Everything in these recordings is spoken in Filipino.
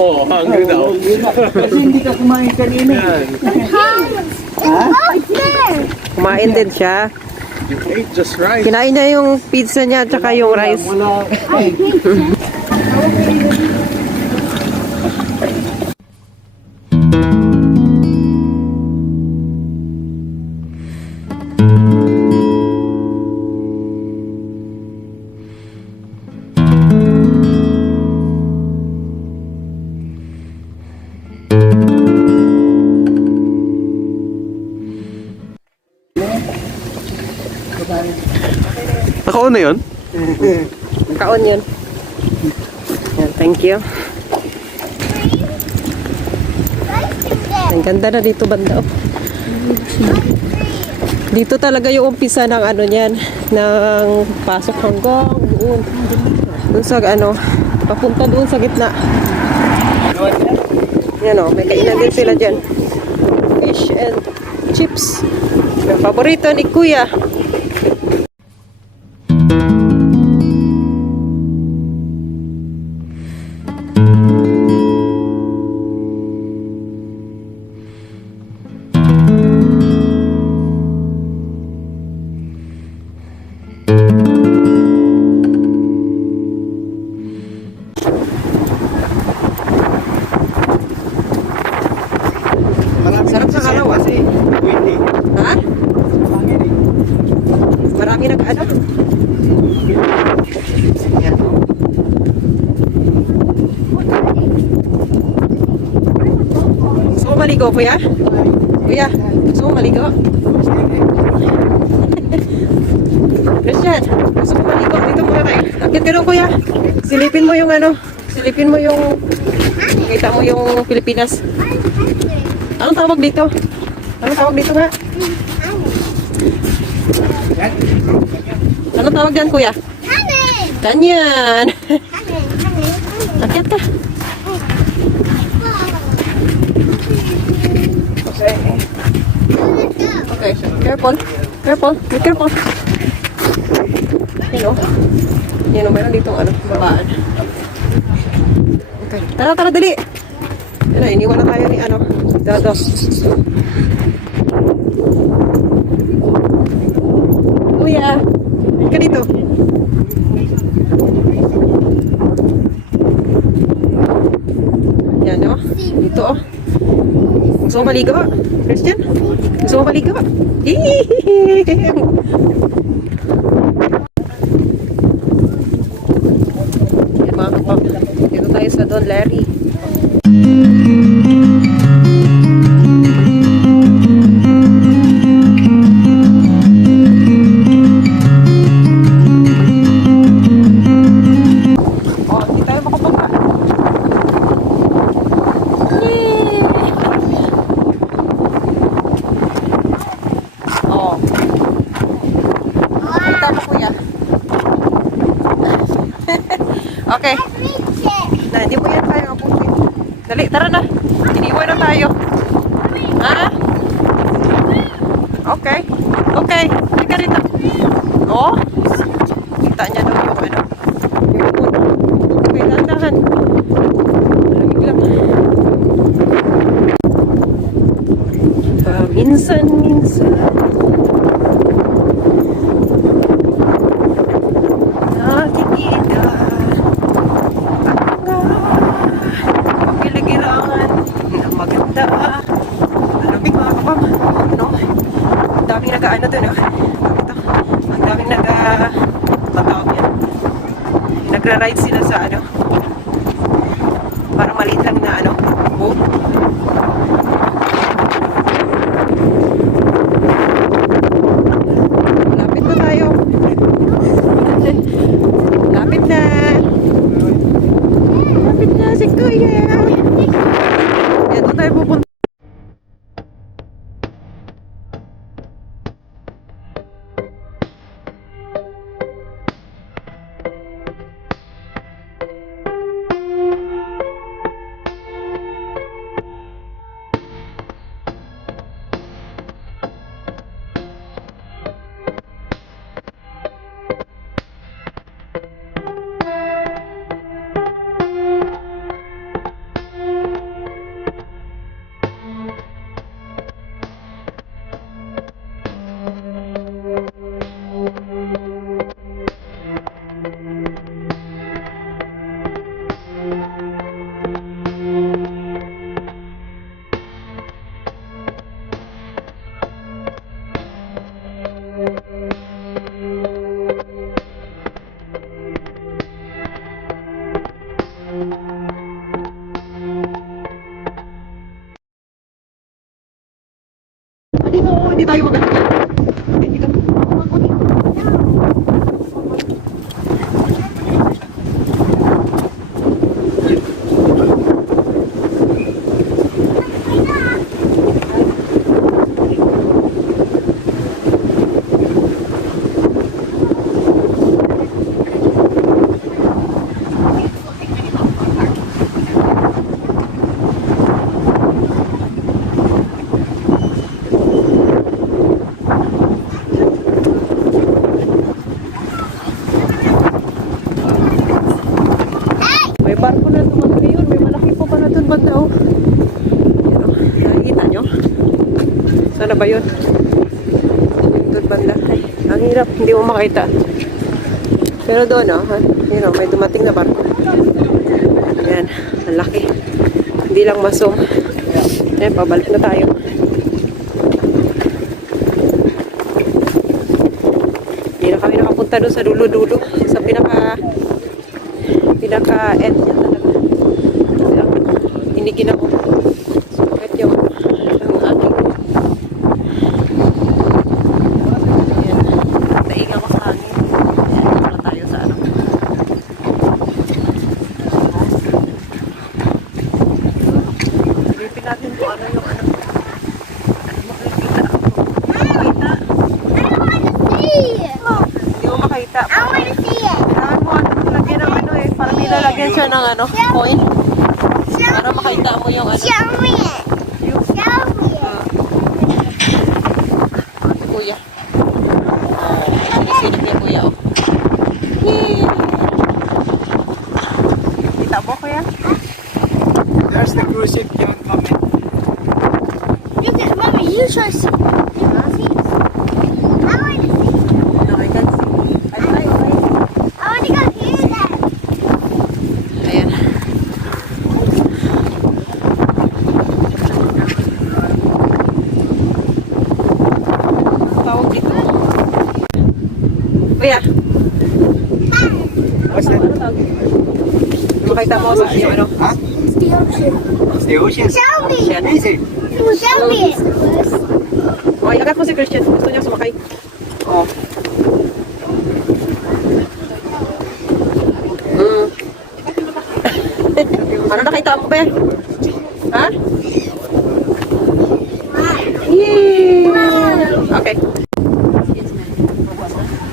Oh, hungry daw. Kasi hindi ka kumain kanina. Ha? Kumain din siya. You ate just right. Kinain niya yung pizza niya at saka yung rice. Wala. Naka-on na yun? Kaon yun. Yan, thank you. Ang ganda na dito banda. Oh. Dito talaga yung umpisa ng ano niyan, ng pasok hanggang doon. Doon sa ano, papunta doon sa gitna. Yan o, may kainan din sila dyan. Fish and chips. Yung paborito ni Kuya. Sarap sa kalaw kasi. Ha? Marami nag-ano? Yan. Gusto mo maligo, kuya? Kuya, gusto mo maligo? Christian, gusto mo maligo? Dito muna tayo. Akit ka doon, kuya. Silipin mo yung ano. Silipin mo yung... Kita mo yung Pilipinas. Anong tawag dito? Anong tawag dito nga? Anong tawag dyan, kuya? Kanyan! Akyat ka. Okay. Okay, careful. Careful. Be careful. Yan o. Yan o, meron dito ano, babaan. Okay. Tara, tara, dali. Yan na, iniwan na tayo ni ano. Dodo. Kuya, ka dito. Yan o. Dito o. Gusto mo maligo? Christian? Gusto mo maligo? Yan mga kapag. Dito tayo sa Don Larry. Okay. Na, hindi mo yan tayo abutin. Dali, tara na. Iniwan na tayo. Ha? Okay. Okay. Halika rito. Oh. Kita niya daw yung ano. Yung moon. Okay, tandahan. Malamig lang. Minsan. Nakikita. Maganda. Malamig mga kapam. Ano? Ang daming nag-ano dun. Ito. Ang daming nag-tatawag yan. Nagra-ride sila sa ano. Parang maliit lang na ano. Boat. Lapit na tayo. Lapit na. Lapit na si Kuya. Ito tayo pupunta. hindi tayo magkakita. Dito. May barko na tumagal yun. May malaki po pa na dun banda. Oh. Yan, oh. Nakikita nyo? Sana ba yun? Dun banda. Ay, ang hirap. Hindi mo makita. Pero doon, oh, yun, oh, may dumating na barko. Ayan. Ang laki. Hindi lang masum. Ayan, pabalik na tayo. Hindi na kami nakapunta doon sa dulo-dulo. Sa pinaka-end niya talaga. Kasi ang hinigin ako. Sumakit yung aking. Ayan. Taing ako sa hangin. Ayan, wala tayo sa ano. Lipin natin kung ano yung ano. Hindi mo makita. Kailangan mo ano, lagyan ng ano eh. Para may lalagyan siya ng ano, coin. Para makita mo yung ano. Si kuya. Sinisilip niya kuya oh. Yay! Kita mo kuya? There's the cruise ship yun coming. No, I can see. Ay, ayan. Tawag dito. Kuya, What's that? ano tawag dito? Makita mo sa yung ano? Huh? It's the ocean. Yan. Easy. Okay, agad mo si Christian. Gusto niya sumakay. Oh. Ano nakita mo ba? Ha? Yay! Okay.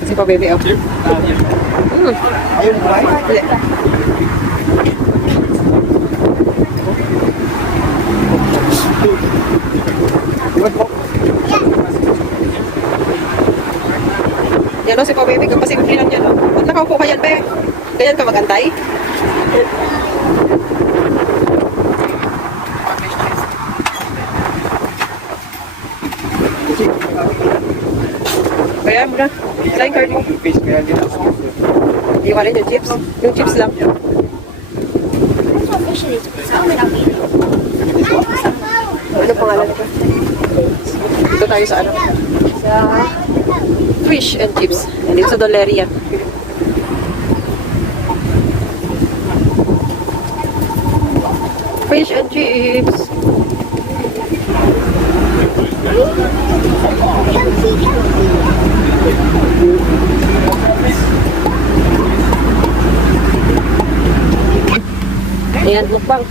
Kasi pa baby oh. Ayun, right? Hindi. Yan o, si pa baby. Kapasimplihan yan o. Ba't nakaupo ka yan, be? Ganyan ka magantay? Kaya mo na. Line card mo. Fish kaya din ako. Iwanin yung chips. Yung chips lang. Ano pangalan nito? Dito tayo sa ano? Sa fish and chips. Dito sa Doleria. Fish and chips. Ayan, mukbang.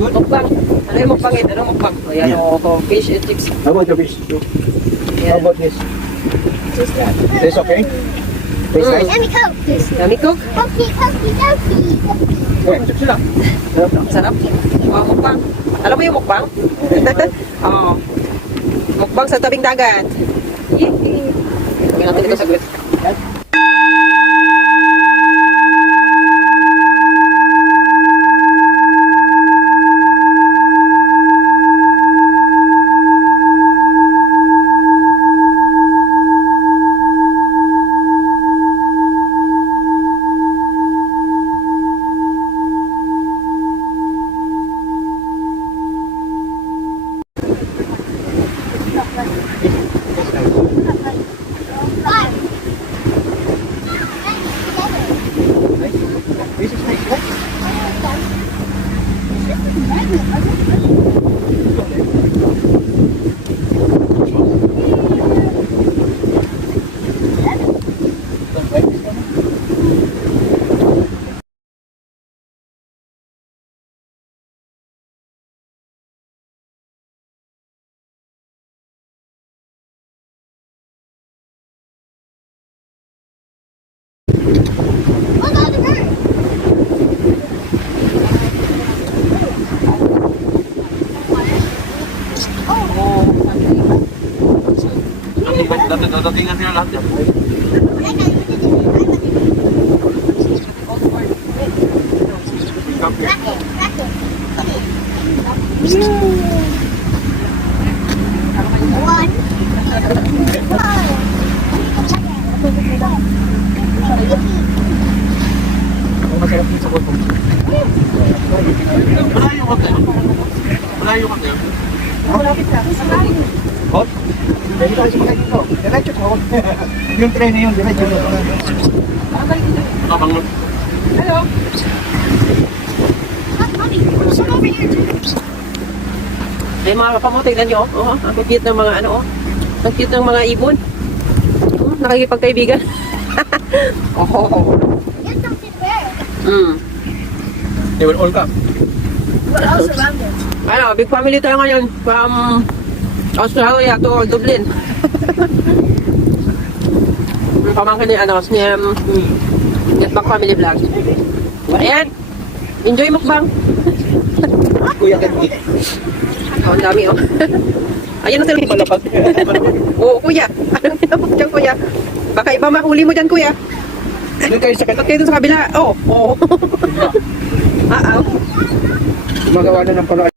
Mukbang. Ano yung mukbang ito? Ano mukbang? Ayan, oh, fish and chips. How about the fish? How Ayan. about this? This okay? This nice? Yummy cook. Okay, chips lang. Sarap. Oh, mukbang. Alam mo yung mukbang? Oh. Mukbang sa tabing dagat. Yee! Tingnan natin ito sa grid. This is nice. Dadatingan nila lahat yan. Masarap yung sagot mo. Malayo ka tayo. Malayo ka tayo. Hot? Pwede tayo sumakay dito. Diretso ko. Yung train na yun, diretso ko. Tabang nun. Hello. Ay mga kapamo, tignan nyo. Oh, ang cute ng mga ano. Oh. Ang cute ng mga ibon. Oh, nakikipagkaibigan. Oh. Mm. They will all come. Ano, big family tayo ngayon from Australia to Dublin. Yung pamangkin ni ano, si Get Back Family Vlog. Ayan. Enjoy mukbang. Kuya Kenny. Oh, ang dami oh. Ayan na sila. Malapag. Oo, kuya. Anong pinapag dyan, kuya? Baka iba mahuli mo dyan, kuya. Doon kayo sa Takot kayo dun sa kabila. Oo. Oo. Gumagawa na ng paraan.